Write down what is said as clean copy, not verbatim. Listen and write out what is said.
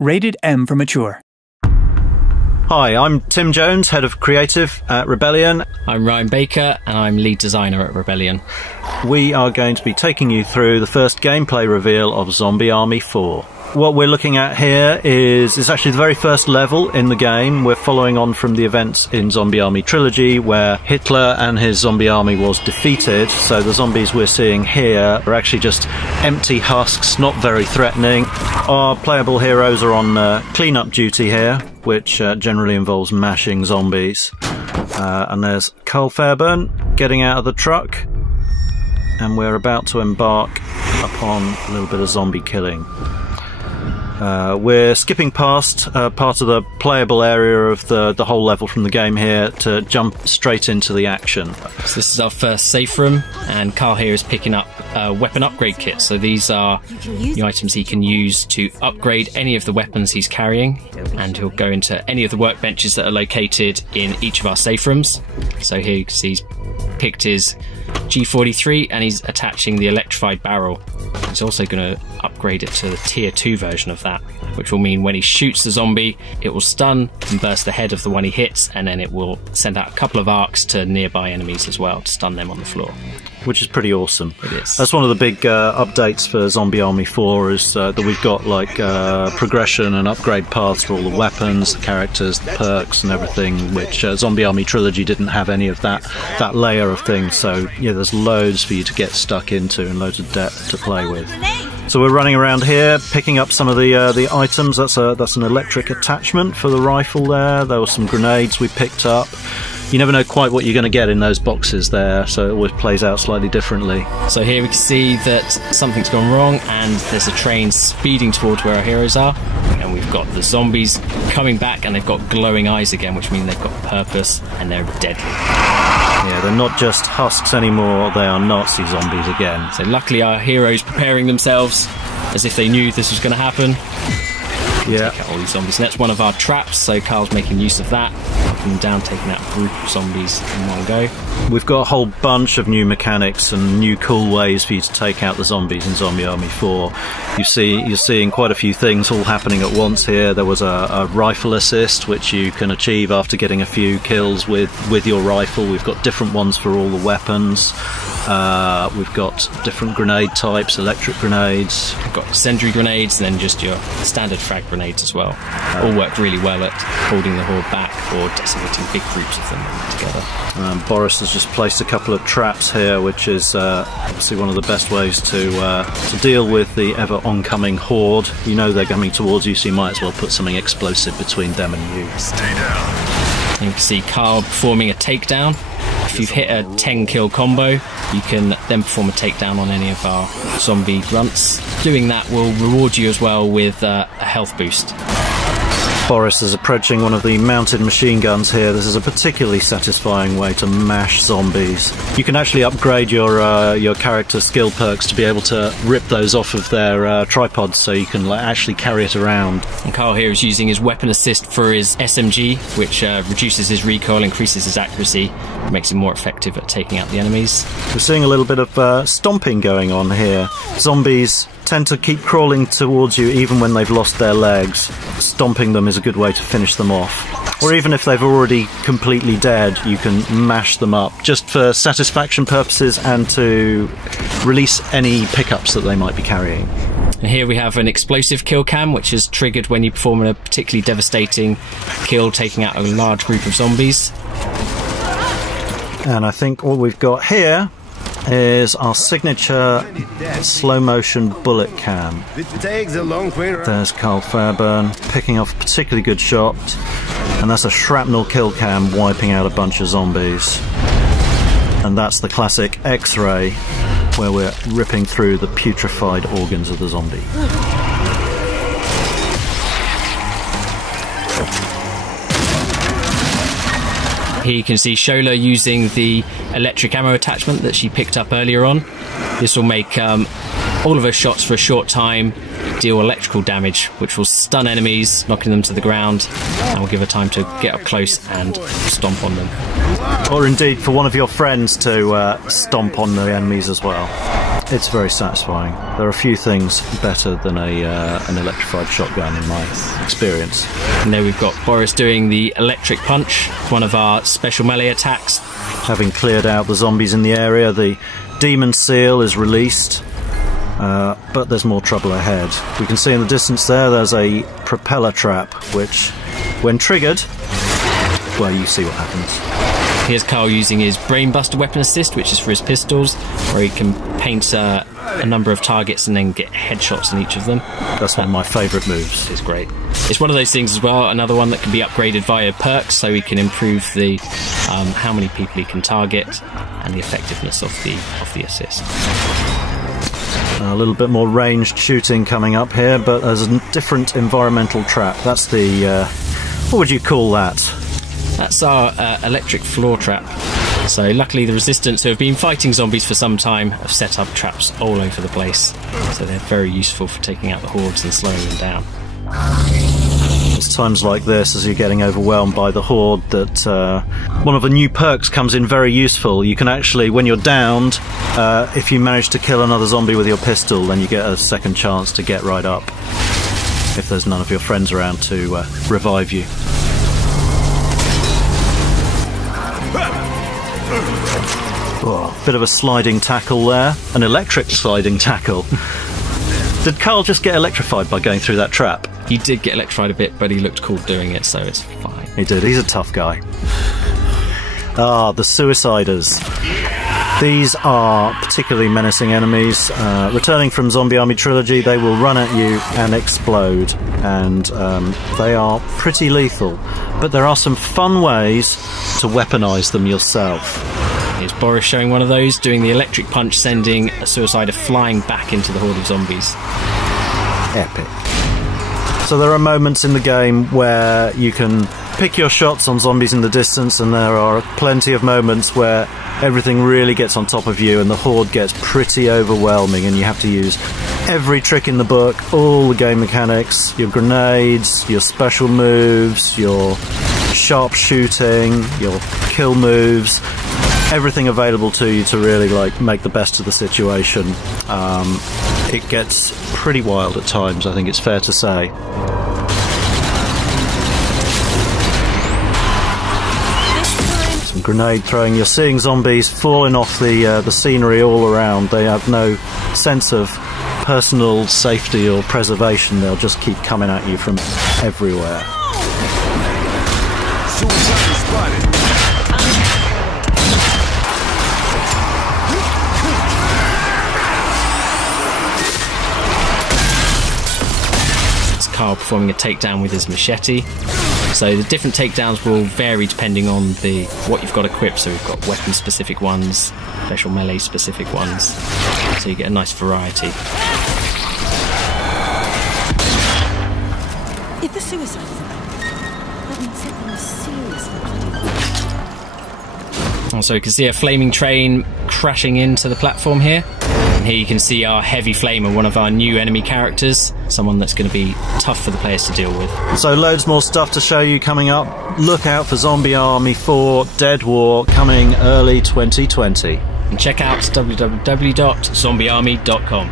Rated M for mature. Hi, I'm Tim Jones, Head of Creative at Rebellion. I'm Ryan Baker, and I'm Lead Designer at Rebellion. We are going to be taking you through the first gameplay reveal of Zombie Army 4. What we're looking at here is actually the very first level in the game. We're following on from the events in Zombie Army Trilogy, where Hitler and his zombie army was defeated. So the zombies we're seeing here are actually just empty husks, not very threatening. Our playable heroes are on clean-up duty here, which generally involves mashing zombies. And there's Carl Fairburn getting out of the truck, and we're about to embark upon a little bit of zombie killing. We're skipping past part of the playable area of the whole level from the game here to jump straight into the action. So this is our first safe room, and Carl here is picking up a weapon upgrade kit. So these are the items he can use to upgrade any of the weapons he's carrying, and he'll go into any of the workbenches that are located in each of our safe rooms. So here you can see he's picked his G43 and he's attaching the electrified barrel. He's also going to upgrade it to the tier 2 version of that, which will mean when he shoots the zombie, it will stun and burst the head of the one he hits, and then it will send out a couple of arcs to nearby enemies as well to stun them on the floor. Which is pretty awesome. It is. That's one of the big updates for Zombie Army 4 is that we've got like progression and upgrade paths for all the weapons, the characters, the perks and everything, which Zombie Army Trilogy didn't have any of that layer of things. So yeah, there's loads for you to get stuck into and loads of depth to play with. So we're running around here, picking up some of the items. That's an electric attachment for the rifle there. There were some grenades we picked up. You never know quite what you're going to get in those boxes there, so it always plays out slightly differently. So here we can see that something's gone wrong, and there's a train speeding towards where our heroes are, and we've got the zombies coming back, and they've got glowing eyes again, which means they've got purpose and they're deadly. Yeah, they're not just husks anymore, they are Nazi zombies again. So luckily our heroes preparing themselves as if they knew this was going to happen. Yeah. Take out all these zombies. And that's one of our traps, so Carl's making use of that. Knocking them down, taking out a group of zombies in one go. We've got a whole bunch of new mechanics and new cool ways for you to take out the zombies in Zombie Army 4. You're seeing quite a few things all happening at once here. There was a rifle assist, which you can achieve after getting a few kills with your rifle. We've got different ones for all the weapons. We've got different grenade types, electric grenades. We've got incendiary grenades and then just your standard frag grenades as well. All work really well at holding the horde back or decimating big groups of them together. Boris has just placed a couple of traps here, which is obviously one of the best ways to deal with the ever oncoming horde. You know they're coming towards you, so you might as well put something explosive between them and you. Stay down. And you can see Carl performing a takedown. If you've hit a 10 kill combo, you can then perform a takedown on any of our zombie grunts. Doing that will reward you as well with a health boost. Boris is approaching one of the mounted machine guns here. This is a particularly satisfying way to mash zombies. You can actually upgrade your character skill perks to be able to rip those off of their tripods, so you can actually carry it around. And Carl here is using his weapon assist for his SMG, which reduces his recoil, increases his accuracy, makes him more effective at taking out the enemies. We're seeing a little bit of stomping going on here. Zombies tend to keep crawling towards you even when they've lost their legs. Stomping them is a good way to finish them off. Or even if they've already completely dead, you can mash them up, just for satisfaction purposes and to release any pickups that they might be carrying. And here we have an explosive kill cam, which is triggered when you perform a particularly devastating kill, taking out a large group of zombies. And I think all we've got here is our signature slow motion bullet cam. There's Carl Fairburn picking off a particularly good shot, and that's a shrapnel kill cam wiping out a bunch of zombies. And that's the classic X-ray, where we're ripping through the putrefied organs of the zombie. Here you can see Shola using the electric ammo attachment that she picked up earlier on. This will make All of those shots for a short time deal electrical damage, which will stun enemies, knocking them to the ground, and will give a time to get up close and stomp on them. Or indeed for one of your friends to stomp on the enemies as well. It's very satisfying. There are a few things better than an electrified shotgun in my experience. And there we've got Boris doing the electric punch, one of our special melee attacks. Having cleared out the zombies in the area, the demon seal is released, but there's more trouble ahead. We can see in the distance there's a propeller trap, which, when triggered, well, you see what happens. Here's Carl using his Brainbuster weapon assist, which is for his pistols, where he can paint a number of targets and then get headshots in each of them. That's one of my favourite moves. It's great. It's one of those things as well, another one that can be upgraded via perks, so he can improve the how many people he can target and the effectiveness of the assist. A little bit more ranged shooting coming up here, but there's a different environmental trap. That's the... what would you call that? That's our electric floor trap. So luckily the Resistance, who have been fighting zombies for some time, have set up traps all over the place. So they're very useful for taking out the hordes and slowing them down. It's times like this, as you're getting overwhelmed by the horde, that one of the new perks comes in very useful. You can actually, when you're downed, if you manage to kill another zombie with your pistol, then you get a second chance to get right up, if there's none of your friends around to revive you. Oh, bit of a sliding tackle there. An electric sliding tackle. Did Carl just get electrified by going through that trap? He did get electrified a bit, but he looked cool doing it, so it's fine. He did. He's a tough guy. Ah, the Suiciders. These are particularly menacing enemies. Returning from Zombie Army Trilogy, they will run at you and explode, and they are pretty lethal. But there are some fun ways to weaponize them yourself. Here's Boris showing one of those, doing the electric punch, sending a Suicider flying back into the horde of zombies. Epic. So there are moments in the game where you can pick your shots on zombies in the distance, and there are plenty of moments where everything really gets on top of you and the horde gets pretty overwhelming, and you have to use every trick in the book, all the game mechanics, your grenades, your special moves, your sharp shooting, your kill moves, everything available to you to really make the best of the situation. It gets pretty wild at times, I think it's fair to say. Some grenade throwing. You're seeing zombies falling off the scenery all around. They have no sense of personal safety or preservation. They'll just keep coming at you from everywhere. Carl performing a takedown with his machete. So the different takedowns will vary depending on what you've got equipped. So we've got weapon specific ones, special melee specific ones, so you get a nice variety. If the Suicides are back, that means something is seriously bloody. So you can see a flaming train crashing into the platform here. And here you can see our Heavy Flamer, one of our new enemy characters, someone that's going to be tough for the players to deal with. So loads more stuff to show you coming up. Look out for Zombie Army 4 Dead War coming early 2020. And check out www.zombiearmy.com.